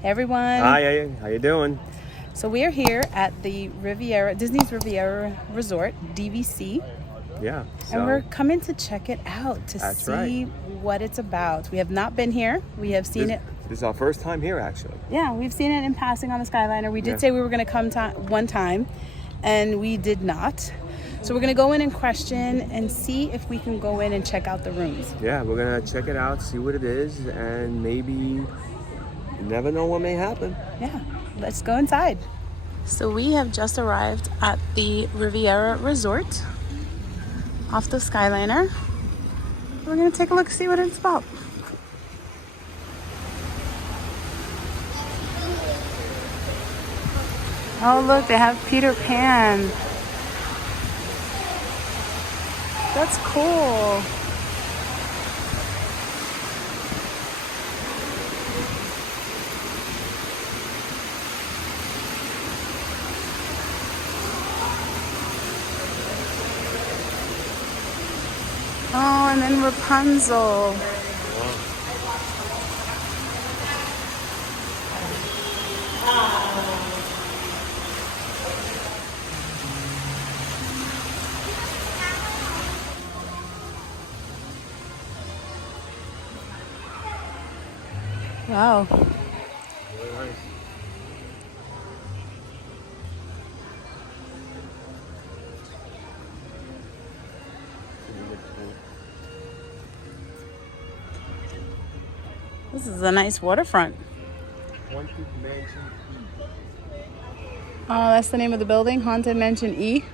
Hey everyone. Hi, how you doing? So we are here at the Riviera, Disney's Riviera Resort, DVC. Yeah. And we're coming to check it out to see what it's about. We have not been here. We have seen it. This is our first time here, actually. Yeah, we've seen it in passing on the Skyliner. We did say we were going to come one time, and we did not. So we're going to go in and question and see if we can go in and check out the rooms. Yeah, we're going to check it out, see what it is, and maybe you never know what may happen. Yeah, let's go inside. So we have just arrived at the Riviera Resort off the Skyliner. We're going to take a look, see what it's about. Oh, look, they have Peter Pan. That's cool. Oh, and then Rapunzel. Wow. Really nice. This is a nice waterfront. Haunted Mansion E. Oh, that's the name of the building, Haunted Mansion E.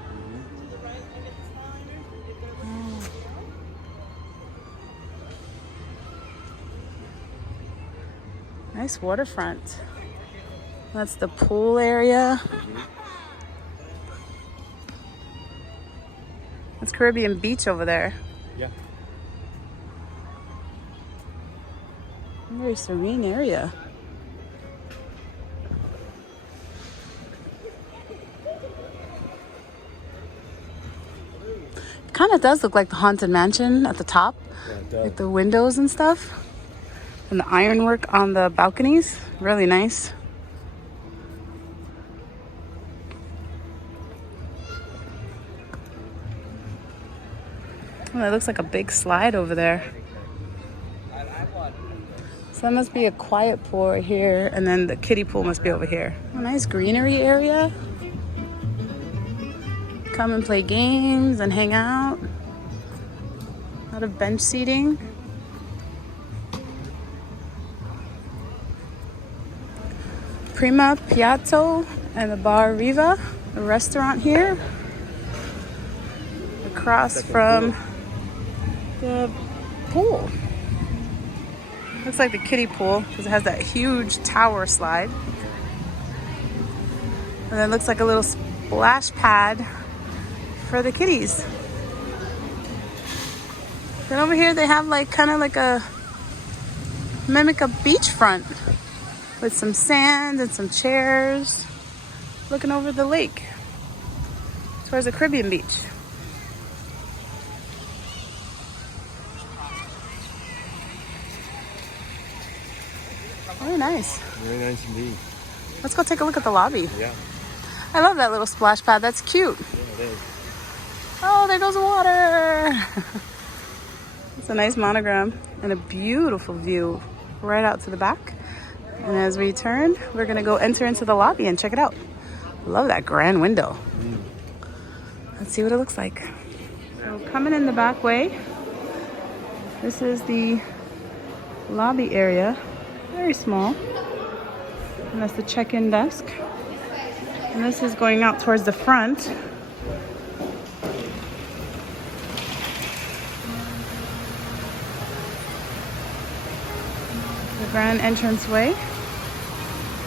Nice waterfront. That's the pool area. That's Caribbean Beach over there. Yeah. Very serene area. Kind of does look like the Haunted Mansion at the top. Yeah, it does. Like the windows and stuff. And the ironwork on the balconies. Really nice. Oh, that looks like a big slide over there. So that must be a quiet pool right here. And then the kiddie pool must be over here. A nice greenery area. Come and play games and hang out. A lot of bench seating. Prima Piatto and the Bar Riva, a restaurant here. Across from the pool. Looks like the kiddie pool because it has that huge tower slide. And then looks like a little splash pad for the kiddies. Then over here they have like kind of like a mimic a beachfront with some sand and some chairs looking over the lake towards the Caribbean beach. Very nice. Very nice indeed. Let's go take a look at the lobby. Yeah. I love that little splash pad. That's cute. Yeah, it is. Oh, there goes water. It's a nice monogram and a beautiful view right out to the back. And as we turn, we're going to go enter into the lobby and check it out. Love that grand window. Let's see what it looks like. So coming in the back way, this is the lobby area. Very small. And that's the check-in desk. And this is going out towards the front. The grand entranceway.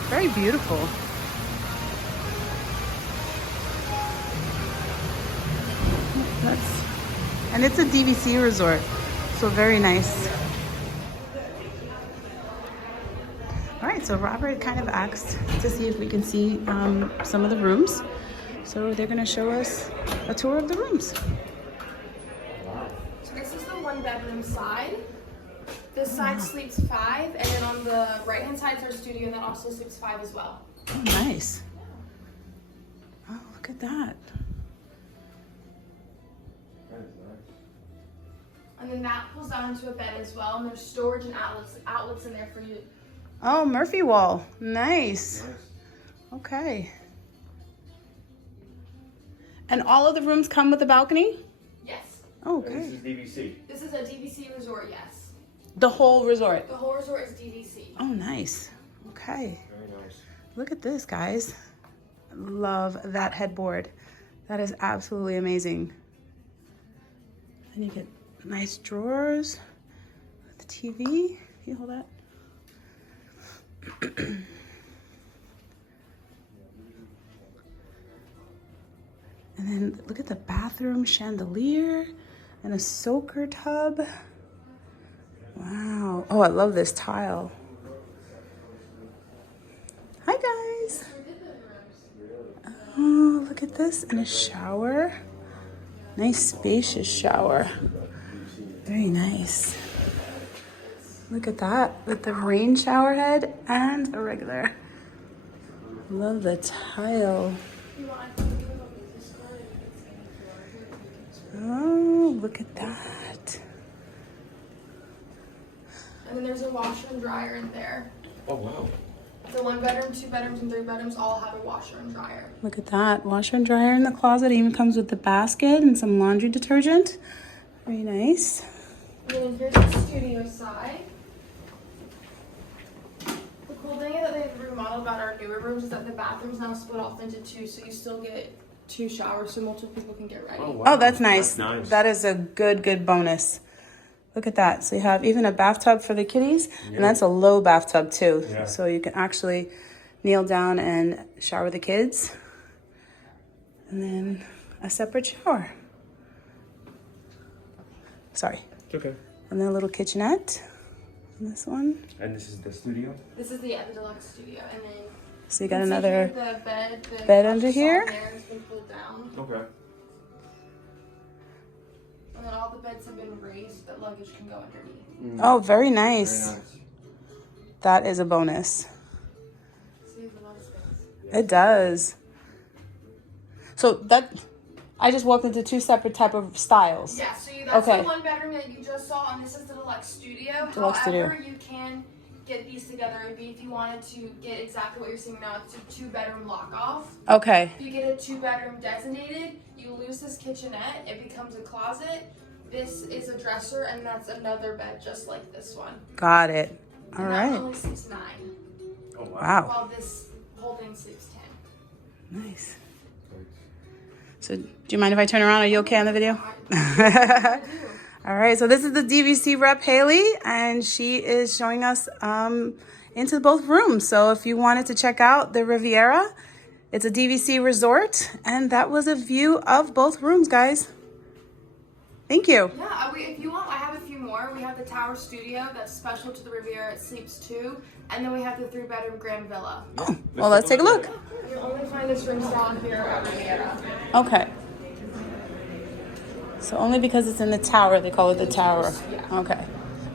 Very beautiful. And it's a DVC resort, so very nice. All right, so Robert kind of asked to see if we can see some of the rooms. So they're gonna show us a tour of the rooms. So this is the one bedroom side. This side sleeps 5, and then on the right-hand side is our studio that also sleeps 5 as well. Oh, nice. Oh, look at that. And then that pulls down into a bed as well, and there's storage and outlets in there for you. Oh, Murphy wall. Nice. Okay. And all of the rooms come with a balcony? Yes. Oh, This okay. is DVC. This is a DVC resort, yes. The whole resort? The whole resort is DVC. Oh, nice. Okay. Very nice. Look at this, guys. Love that headboard. That is absolutely amazing. And you get nice drawers with the TV. Can you hold that? And then look at the bathroom chandelier and a soaker tub. Wow. Oh, I love this tile. Hi, guys. Oh, look at this. And a shower. Nice spacious shower. Very nice. Look at that with the rain shower head and a regular. Love the tile. Oh, look at that. And then there's a washer and dryer in there. Oh, wow. The 1 bedroom, 2 bedrooms, and 3 bedrooms all have a washer and dryer. Look at that. Washer and dryer in the closet. It even comes with the basket and some laundry detergent. Very nice. And then here's the studio side. The cool thing that they've remodeled about our newer rooms is that the bathrooms now split off into 2, so you still get 2 showers so multiple people can get ready. Oh, wow. Oh, that's nice. That's nice. That is a good bonus. Look at that. So you have even a bathtub for the kitties, and that's a low bathtub too. Yeah. So you can actually kneel down and shower the kids. And then a separate shower. Sorry. It's okay. And then a little kitchenette. And this one. And this is the studio? This is the deluxe studio, and then So you got see another here, the bed under couch is here. on there, it's been pulled down. Okay. And then all the beds have been raised that luggage can go underneath. Oh, very nice. Very nice. That is a bonus. Saves a lot of space. It does. So that, I just walked into 2 separate type of styles. Yeah, so that's Okay. the 1 bedroom that you just saw, and this is the deluxe studio. Deluxe However, studio. you can get these together. It'd be if you wanted to get exactly what you're seeing now. It's a 2-bedroom lock off. Okay. If you get a 2-bedroom designated, you lose this kitchenette. It becomes a closet. This is a dresser, and that's another bed just like this one. Got it. All And that right. only sleeps 9, Oh, wow. Wow. while this whole thing sleeps 10. Nice. So do you mind if I turn around? Are you okay on the video? I do. All right. So this is the DVC rep, Haley, and she is showing us into both rooms. So if you wanted to check out the Riviera, it's a DVC resort, and that was a view of both rooms, guys. Thank you. Yeah, if you want, I have a few more. We have the Tower Studio that's special to the Riviera. It sleeps 2. And then we have the 3-bedroom Grand Villa. Oh, well, let's take a look. You'll only find this room down here at Riviera. Okay. So only because it's in the tower, they call it the tower. Yeah. Okay.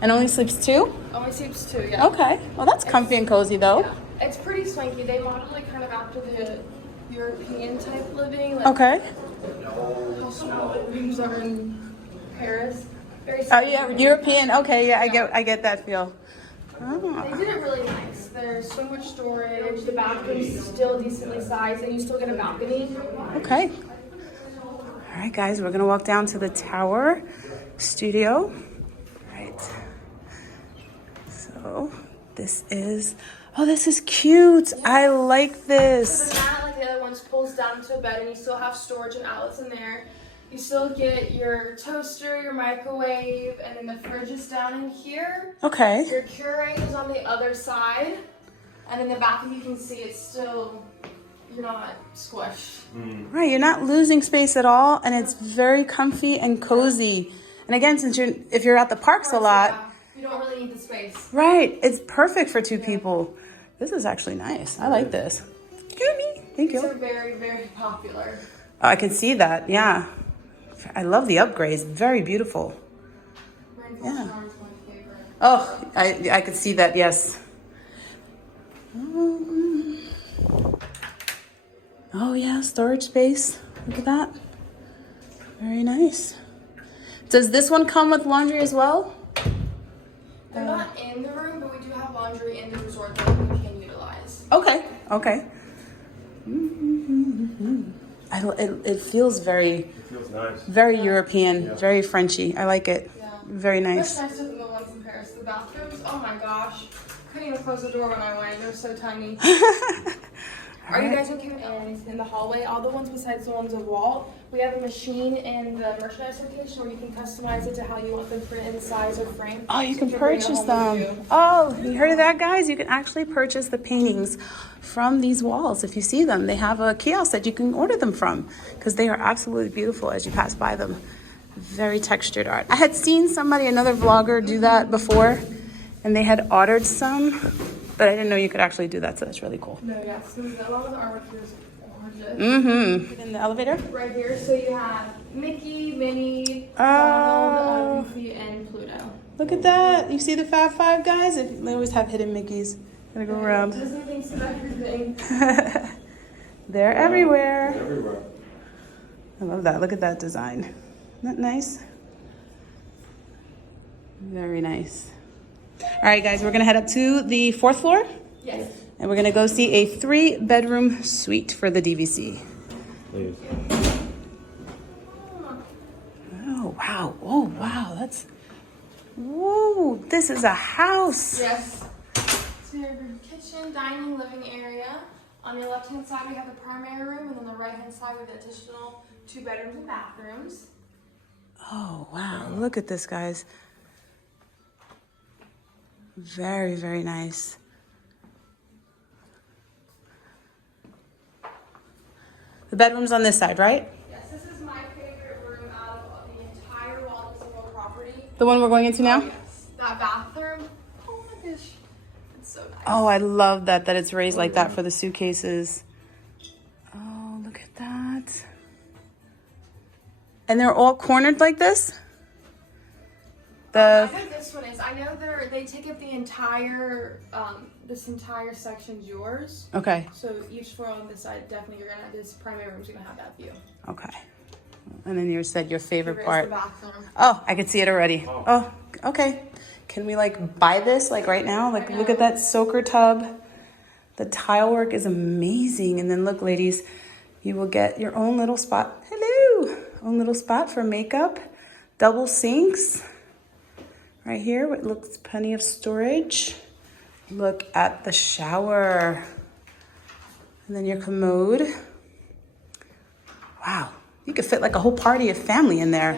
And only sleeps 2? Only sleeps 2, yeah. Okay. Well, that's comfy and cozy, though. Yeah. It's pretty swanky. They modeled it kind of after the European type living. Like Okay. how small the rooms are in Paris. Very Oh, swanky. yeah, European. Okay, yeah, I get that feel. Oh. They did it really nice. There's so much storage. The bathroom's still decently sized, and you still get a balcony. Okay. All right, guys, we're gonna walk down to the tower studio. All right. So this is, oh, this is cute. I like So this. the mat, like the other ones, pulls down into a bed, and you still have storage and outlets in there. You still get your toaster, your microwave, and then the fridge is down in here. Okay. Your Keurig is on the other side. And in the bathroom, you can see it's still, you're not squished. Right, you're not losing space at all, and it's very comfy and cozy. And again, since if you're at the parks a lot, Yeah, you don't really need the space. right, it's perfect for 2 people. This is actually nice. I like this. Excuse me. Thank These you. are very, very popular. Oh, I can see that. Yeah. I love the upgrades. Very beautiful. Rainfall Yeah. shower is my favorite. Oh, I could see that, yes. Oh yeah, storage space. Look at that. Very nice. Does this one come with laundry as well? They're not in the room, but we do have laundry in the resort that we can utilize. Okay, okay. It feels very, nice. very European, very Frenchy. I like it. Yeah. Very nice. That's nicer than the ones in Paris. The bathrooms, oh my gosh. Couldn't even close the door when I went. They're so tiny. Are you guys okay with that? In the hallway, all the ones besides the ones of wall, we have a machine in the merchandise location where you can customize it to how you want them print in size or frame. Oh, you So can can bring it purchase home with them. you. Oh, you heard of that, guys? You can actually purchase the paintings from these walls. If you see them, they have a kiosk that you can order them from because they are absolutely beautiful as you pass by them. Very textured art. I had seen another vlogger do that before, and they had ordered some, but I didn't know you could actually do that, so that's really cool. No, yeah, so a lot of the artwork here is gorgeous. Mm-hmm. In the elevator? Right here, so you have Mickey, Minnie, Oh. Donald, Goofy, and Pluto. Look at that. You see the Fab Five guys? They always have hidden Mickeys. Gonna go around. Disney thinks of everything. They're everywhere. Everywhere. I love that. Look at that design. Isn't that nice? Very nice. All right, guys, we're gonna head up to the 4th floor, Yes. and we're gonna go see a 3-bedroom suite for the DVC. Please. Oh wow! Oh wow! That's. Whoa! This is a house. Yes. So your kitchen, dining, living area. On your left-hand side, we have the primary room, and on the right-hand side, we have the additional 2 bedrooms and bathrooms. Oh wow! Look at this, guys. Very, very nice. The bedroom's on this side, right? Yes, this is my favorite room out of the entire Walt Disney World property. The one we're going into now? Oh, yes. That bathroom. Oh my gosh. It's so nice. Oh, I love that it's raised like that for the suitcases. Oh, look at that. And they're all cornered like this? I think this one is. I know they take up the entire, this entire section's yours. Okay, So each floor on this side, definitely this primary room's gonna have that view. okay. And then you said your favorite Here is part. the bathroom. Oh, I can see it already. Oh, okay. Can we like buy this like right now? Like look at that soaker tub. The tile work is amazing. And then look, ladies, you will get your own little spot. Hello. Own little spot for makeup. Double sinks. Right here, it looks plenty of storage. Look at the shower. And then your commode. Wow. You could fit like a whole party of family in there.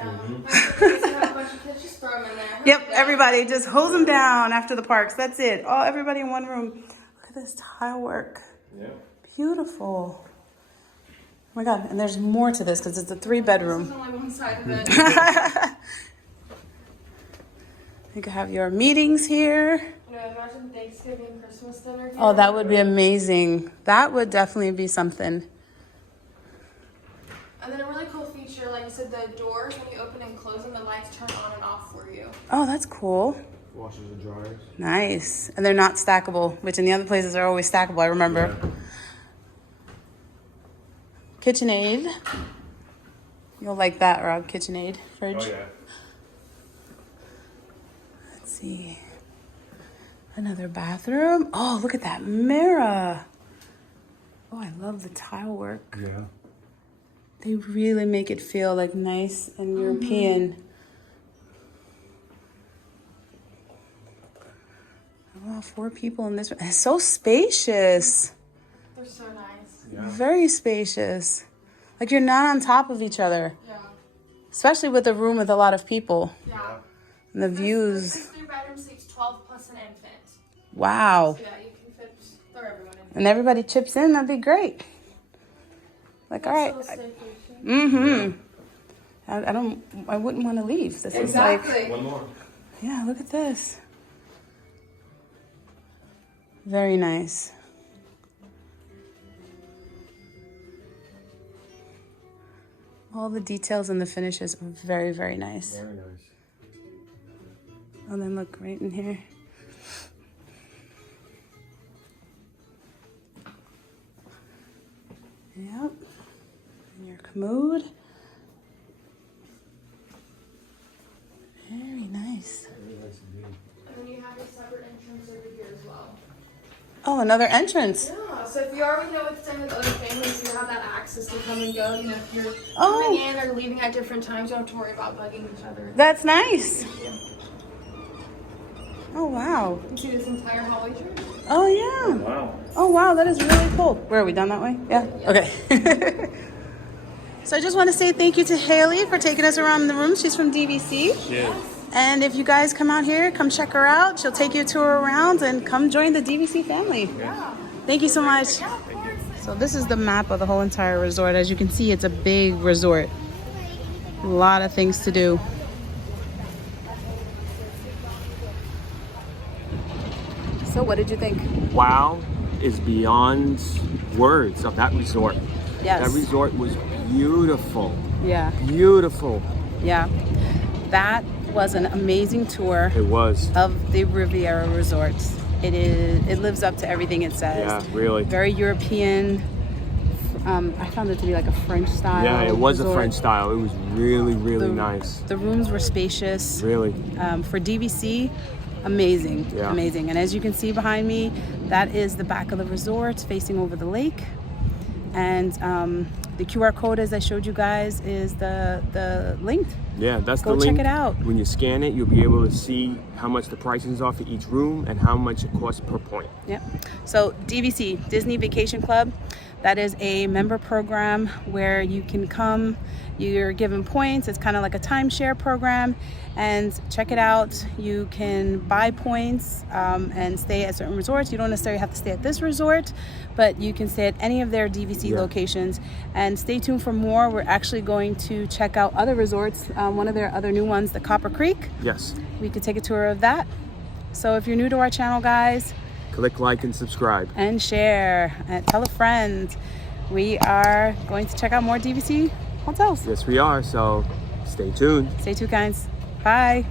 Yep, everybody just hose them down after the parks. That's it. Oh, everybody in one room. Look at this tile work. Yeah. Beautiful. Oh my God, and there's more to this because it's a 3-bedroom. This is only one side of it. You can have your meetings here. Imagine Thanksgiving, Christmas dinner here. Oh, that would be amazing. That would definitely be something. And then a really cool feature, like I said, the doors, when you open and close them, the lights turn on and off for you. Oh, that's cool. Washers and dryers. Nice. And they're not stackable, which in the other places are always stackable, I remember. Yeah. KitchenAid. You'll like that, Rob. KitchenAid fridge. Oh yeah. Let's see. Another bathroom. Oh, look at that mirror. Oh, I love the tile work. Yeah. They really make it feel like nice and European. Oh, 4 people in this room. It's so spacious. They're so nice. Yeah. Very spacious. Like you're not on top of each other. Yeah. Especially with a room with a lot of people. Yeah. And the views. This 3-bedroom seats 12 plus an infant. Wow. So yeah, you can fit, throw everyone in. And everybody chips in, that'd be great. Like, all right. It's a little staycation. Mm-hmm. I wouldn't want to leave. This is Exactly. like, One more. yeah, look at this. Very nice. All the details and the finishes are very, very nice. Very nice. And then look right in here. Yep. And your commode. Very nice. And then you have a separate entrance over here as well. Oh, another entrance. Yeah, so if you already know what's done with other families, you have that access to come and go. You know, if you're Oh. coming in or leaving at different times, you don't have to worry about bugging each other. That's nice. Yeah. Oh, wow. You can see this entire hallway through. Oh, yeah. Wow. Oh, wow. That is really cool. Where are we done that way? Yeah. Okay. So I just want to say thank you to Haley for taking us around the room. She's from DVC. Cheers. And if you guys come out here, come check her out. She'll take you a tour around and come join the DVC family. Yeah. Thank you so much. Yeah, of course. So this is the map of the whole entire resort. As you can see, it's a big resort. A lot of things to do. So what did you think? Wow is beyond words of that resort. Yes. That resort was beautiful. Yeah. Beautiful. Yeah. That was an amazing tour It was. of the Riviera resorts. It lives up to everything it says. Yeah, really. Very European. I found it to be like a French style. Yeah, it was a resort. French style. It was really, really nice. The rooms were spacious. Really. For DVC, amazing. Yeah. Amazing. And as you can see behind me, that is the back of the resort facing over the lake. And the QR code, as I showed you guys, is the link. Yeah, that's Go the link. check it out. When you scan it, you'll be able to see how much the pricings are for each room and how much it costs per point. Yep. So DVC, Disney Vacation Club, that is a member program where you can come, you're given points. It's kind of like a timeshare program, and check it out. You can buy points and stay at certain resorts. You don't necessarily have to stay at this resort, but you can stay at any of their DVC locations. And stay tuned for more. We're actually going to check out other resorts. One of their other new ones, the Copper Creek. Yes. We could take a tour of that. So if you're new to our channel, guys, Click like and subscribe. and share and tell a friend. We are going to check out more DVC hotels. Yes, we are. So stay tuned. Stay tuned, guys. Bye.